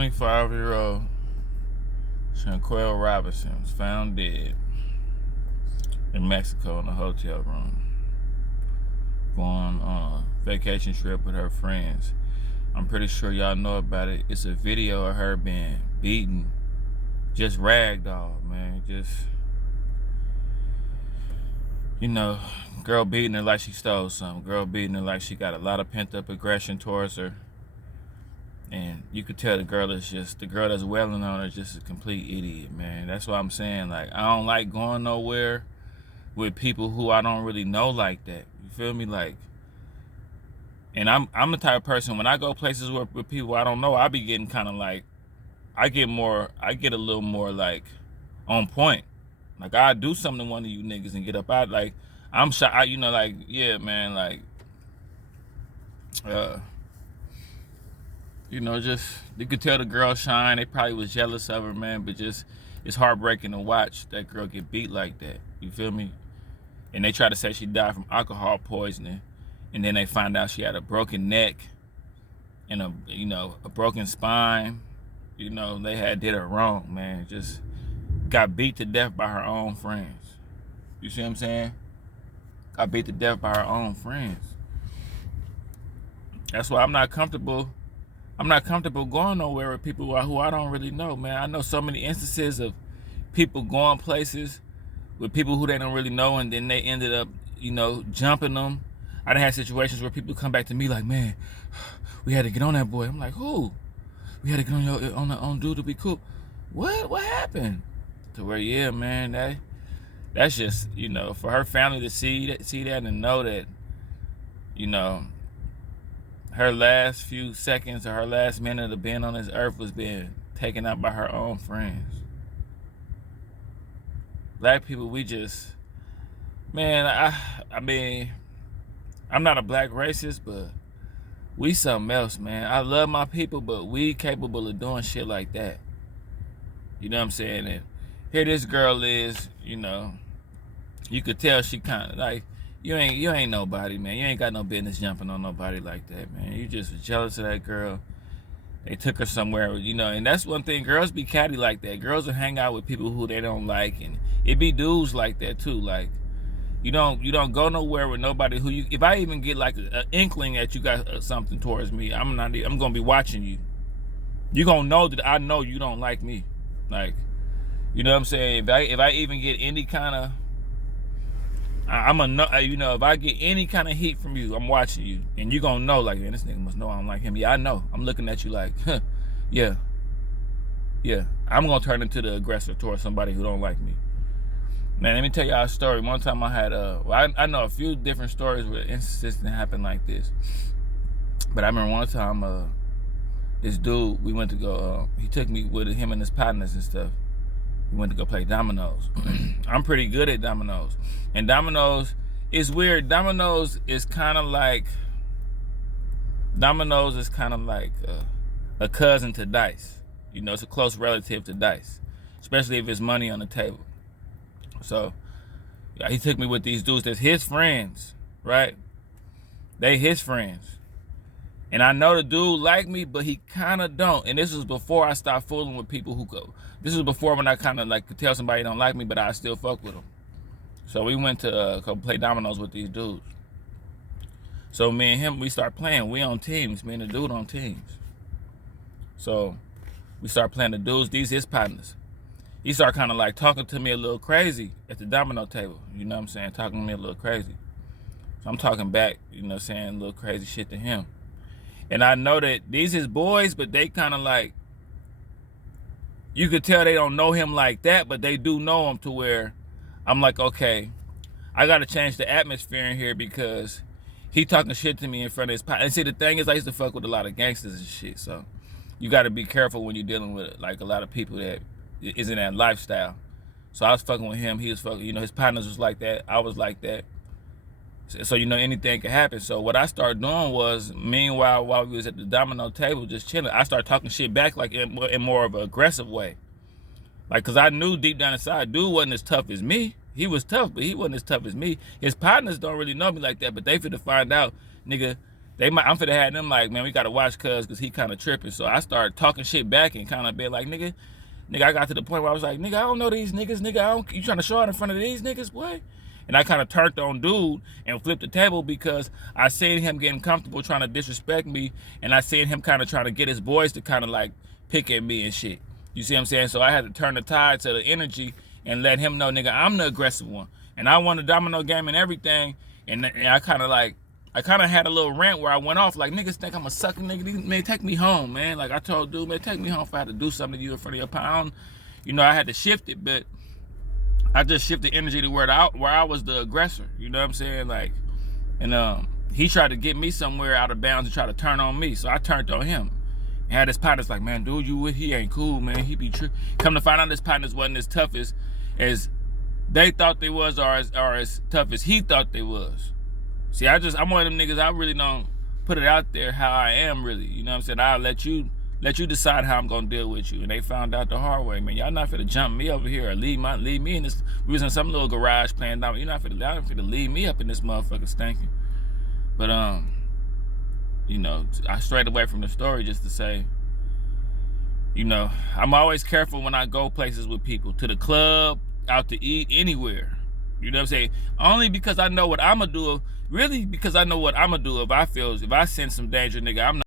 25-year-old Shaquella Robinson was found dead in Mexico in a hotel room, going on a vacation trip with her friends. I'm pretty sure y'all know about it. It's a video of her being beaten, just ragdoll, man. Just, girl beating her like she stole something. Girl beating her like she got a lot of pent-up aggression towards her. And you could tell the girl that's wailing on her is just a complete idiot, man. That's what I'm saying. Like, I don't like going nowhere with people who I don't really know like that. You feel me? Like, and I'm the type of person, when I go places with people I don't know, I be getting kind of like, I get a little more like on point. Like, I do something to one of you niggas and get up out. Like, I'm shy, like, yeah, man, like, just, you could tell the girl shine. They probably was jealous of her, man, but just, it's heartbreaking to watch that girl get beat like that. You feel me? And they try to say she died from alcohol poisoning, and then they find out she had a broken neck and a broken spine. They did her wrong, man. Just got beat to death by her own friends. You see what I'm saying? Got beat to death by her own friends. That's why I'm not comfortable going nowhere with people who I don't really know, man. I know so many instances of people going places with people who they don't really know, and then they ended up, jumping them. I done had situations where people come back to me like, man, we had to get on that boy. I'm like, who? We had to get on dude to be cool. What happened? To where, yeah, man, that's just, for her family to see that and know that, her last few seconds or her last minute of being on this earth was being taken out by her own friends. Black people, we just, man, I mean, I'm not a black racist, but we something else, man. I love my people, but we capable of doing shit like that. You know what I'm saying? And here this girl is, you could tell she kind of like, you ain't nobody, man. You ain't got no business jumping on nobody like that, man. You just was jealous of that girl. They took her somewhere, and that's one thing. Girls be catty like that. Girls will hang out with people who they don't like, and it be dudes like that too. Like, you don't go nowhere with nobody who you. If I even get like an inkling that you got something towards me, I'm gonna be watching you. You gonna know that I know you don't like me. Like, you know what I'm saying? If I even get any kind of, if I get any kind of heat from you, I'm watching you, and you gonna know, like, man, this nigga must know I don't like him. Yeah, I know. I'm looking at you like, huh, yeah. I'm gonna turn into the aggressor towards somebody who don't like me. Man, let me tell y'all a story. One time I had I know a few different stories where instances that happen like this, but I remember one time this dude, we went to go. He took me with him and his partners and stuff. We went to go play dominoes. I'm pretty good at dominoes. And dominoes is weird. Dominoes is kind of like a cousin to dice. It's a close relative to dice, especially if it's money on the table. So, yeah, he took me with these dudes that's his friends, right? They his friends. And I know the dude like me, but he kind of don't. And this was before I stopped fooling with people who go. This was before when I kind of like could tell somebody don't like me, but I still fuck with them. So we went to go play dominoes with these dudes. So me and him, we start playing. We on teams. Me and the dude on teams. So we start playing the dudes. These his partners. He started kind of like talking to me a little crazy at the domino table. You know what I'm saying? Talking to me a little crazy. So I'm talking back, saying a little crazy shit to him. And I know that these his boys, but they kind of like, you could tell they don't know him like that, but they do know him to where I'm like, okay, I got to change the atmosphere in here because he talking shit to me in front of his partner. And see, the thing is, I used to fuck with a lot of gangsters and shit, so you got to be careful when you're dealing with like a lot of people that is in that lifestyle. So I was fucking with him. He was fucking, his partners was like that. I was like that. So, anything could happen. So what I started doing was, meanwhile, while we was at the domino table just chilling, I started talking shit back like in more of an aggressive way. Like, because I knew deep down inside, dude wasn't as tough as me. He was tough, but he wasn't as tough as me. His partners don't really know me like that, but they finna find out, nigga, I'm finna have them like, man, we gotta watch cuz because he kind of tripping. So I started talking shit back and kind of being like, nigga, I got to the point where I was like, nigga, I don't know these niggas, nigga, you trying to show out in front of these niggas, boy? And I kind of turned on dude and flipped the table because I seen him getting comfortable trying to disrespect me, and I seen him kind of trying to get his boys to kind of like pick at me and shit. You see what I'm saying? So I had to turn the tide to the energy and let him know, nigga, I'm the aggressive one. And I won the domino game and everything. And I kind of had a little rant where I went off like, niggas think I'm a sucker, nigga. Man, take me home, man. Like I told dude, man, take me home if I had to do something to you in front of your pound. You know, I had to shift it, but I just shifted energy to where I was the aggressor. You know what I'm saying? Like, and he tried to get me somewhere out of bounds and try to turn on me. So I turned on him. And had his partners like, man, dude, he ain't cool, man. He be tripping. Come to find out, his partners wasn't as tough as they thought they was, or as tough as he thought they was. See, I'm one of them niggas. I really don't put it out there how I am really. You know what I'm saying? I'll let you decide how I'm gonna deal with you. And they found out the hard way, man. Y'all not finna jump me over here or leave me in this. We was in some little garage playing down. You're not finna leave me up in this motherfucker stinking. But you know, I strayed away from the story just to say, you know, I'm always careful when I go places with people, to the club, out to eat, anywhere. You know what I'm saying? Only because I know what I'm gonna do. Really, because I know what I'm gonna do if I sense some danger, nigga. I'm not